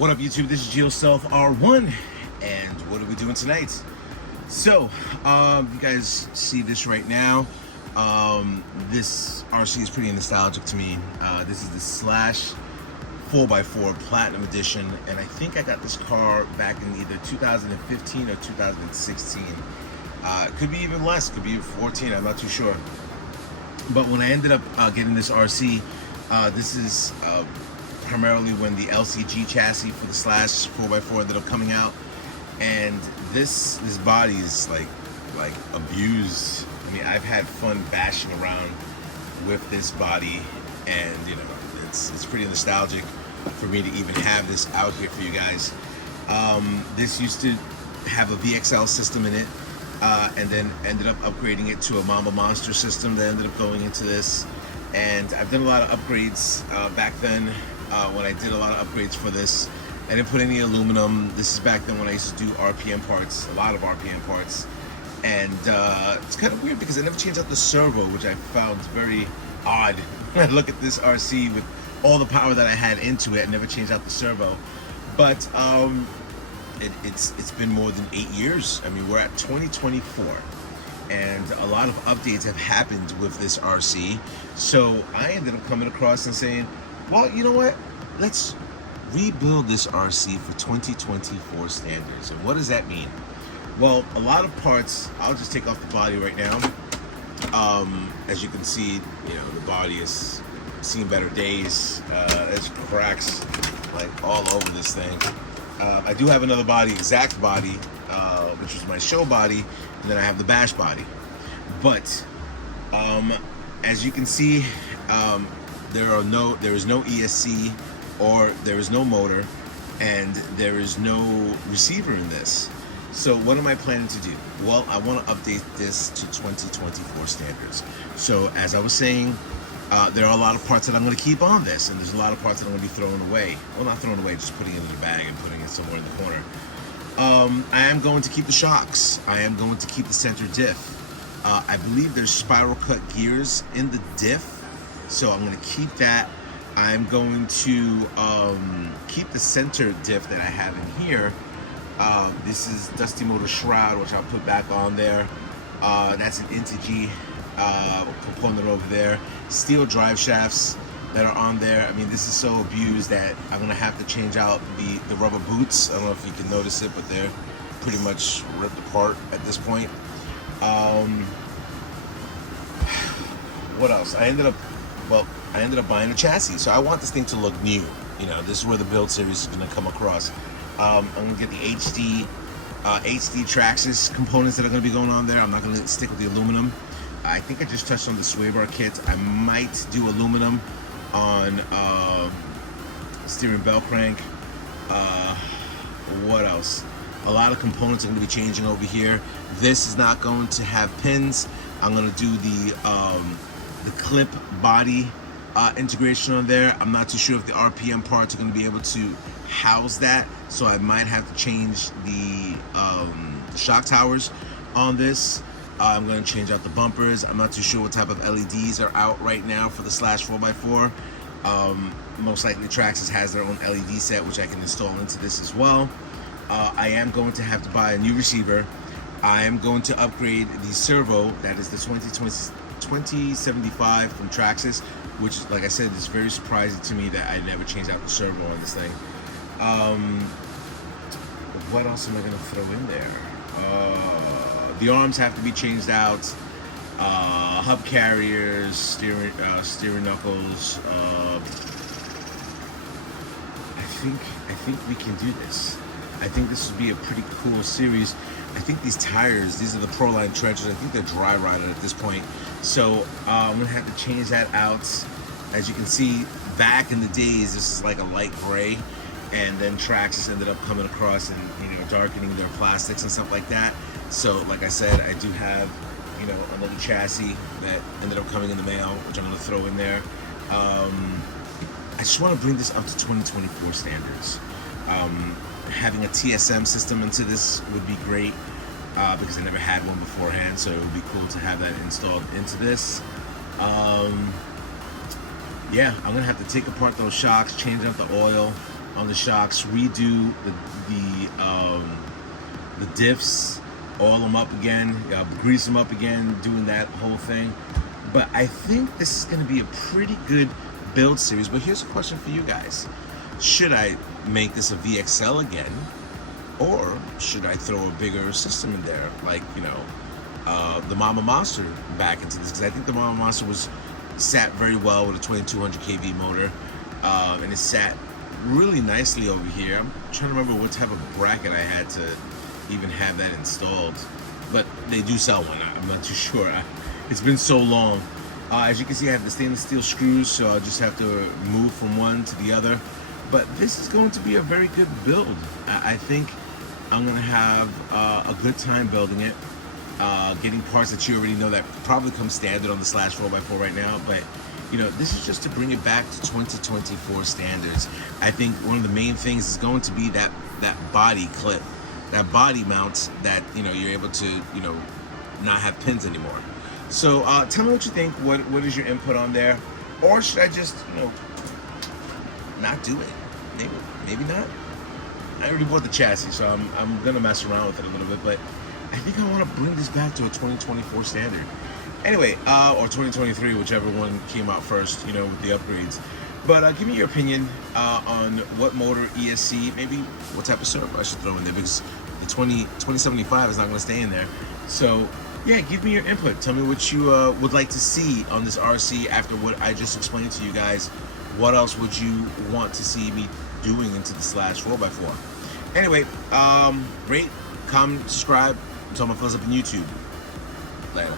What up, YouTube? This is GeoSelf R1, and what are we doing tonight? So, you guys see this right now. This RC is pretty nostalgic to me. This is the Slash 4x4 Platinum Edition, and I think I got this car back in either 2015 or 2016. It could be even less, could be 14, I'm not too sure. But when I ended up getting this RC, this is primarily when the LCG chassis for the Slash 4x4 ended up coming out, and this body is like abused. I mean, I've had fun bashing around with this body, and you know, it's pretty nostalgic for me to even have this out here for you guys. This used to have a VXL system in it, and then ended up upgrading it to a Mamba Monster system that ended up going into this. And I've done a lot of upgrades back then. When I did a lot of upgrades for this, I didn't put any aluminum. This is back then when I used to do RPM parts, a lot of RPM parts. And it's kind of weird because I never changed out the servo, which I found very odd. When I look at this RC with all the power that I had into it, I never changed out the servo. But it's been more than 8 years. I mean, we're at 2024. And a lot of updates have happened with this RC. So I ended up coming across and saying, well, you know what? Let's rebuild this RC for 2024 standards. And what does that mean? Well, a lot of parts, I'll just take off the body right now. As you can see, you know, the body has seen better days. There's cracks like all over this thing. I do have another body, exact body, which is my show body, and then I have the bash body. But as you can see, there is no ESC, or there is no motor, and there is no receiver in this. So what am I planning to do? Well, I want to update this to 2024 standards. So as I was saying, there are a lot of parts that I'm going to keep on this, and there's a lot of parts that I'm going to be throwing away. Well, not throwing away, just putting it in the bag and putting it somewhere in the corner. I am going to keep the shocks. I am going to keep the center diff. I believe there's spiral cut gears in the diff, so I'm going to keep that. I'm going to keep the center diff that I have in here. This is Dusty Motor Shroud, which I'll put back on there. That's an Integy component over there. Steel drive shafts that are on there. I mean, this is so abused that I'm gonna have to change out the rubber boots. I don't know if you can notice it, but they're pretty much ripped apart at this point. What else? I ended up buying a chassis. So I want this thing to look new. You know, this is where the build series is gonna come across. I'm gonna get the HD Traxxas components that are gonna be going on there. I'm not gonna stick with the aluminum. I think I just touched on the sway bar kit. I might do aluminum on steering bell crank. What else? A lot of components are going to be changing over here. This is not going to have pins. I'm going to do the clip body integration on there. I'm not too sure if the RPM parts are going to be able to house that, so I might have to change the shock towers on this. I'm going to change out the bumpers. I'm not too sure what type of LEDs are out right now for the Slash 4x4. Most likely Traxxas has their own LED set, which I can install into this as well. I am going to have to buy a new receiver. I am going to upgrade the servo. That is the 2075 from Traxxas, which, like I said, is very surprising to me that I never changed out the servo on this thing. What else am I going to throw in there? The arms have to be changed out. Hub carriers, steering knuckles. I think we can do this. I think this would be a pretty cool series. I think these tires, these are the Proline trenches. I think they're dry rotted at this point. So I'm gonna have to change that out. As you can see, back in the days, this is like a light gray, and then Traxxas ended up coming across and, you know, darkening their plastics and stuff like that. So, like I said, I do have, you know, another chassis that ended up coming in the mail, which I'm going to throw in there. I just want to bring this up to 2024 standards. Having a TSM system into this would be great, because I never had one beforehand, so it would be cool to have that installed into this. Yeah, I'm gonna have to take apart those shocks, change out the oil on the shocks, redo the diffs, oil them up again, grease them up again, doing that whole thing. But I think this is going to be a pretty good build series. But here's a question for you guys: should I make this a VXL again, or should I throw a bigger system in there, like the Mama Monster back into this? Because I think the Mama Monster sat very well with a 2200 kV motor, and it sat really nicely over here. I'm trying to remember what type of bracket I had to even have that installed, but they do sell one. I'm not too sure. It's been so long. As you can see, I have the stainless steel screws, so I'll just have to move from one to the other. But this is going to be a very good build. I think I'm going to have a good time building it, getting parts that you already know that probably come standard on the Slash 4x4 right now. But this is just to bring it back to 2024 standards. I think one of the main things is going to be that body clip, that body mount that you're able to not have pins anymore. So tell me what you think. What is your input on there? Or should I just not do it? Maybe not. I already bought the chassis, so I'm gonna mess around with it a little bit, but I think I want to bring this back to a 2024 standard. Anyway, or 2023, whichever one came out first, with the upgrades. But give me your opinion on what motor, ESC, maybe what type of servo I should throw in there, because the 2075 is not going to stay in there. So yeah, give me your input. Tell me what you would like to see on this RC after what I just explained to you guys. What else would you want to see me doing into the Slash 4x4? Anyway, rate, comment, subscribe. I'm talking about thumbs up on YouTube. Later.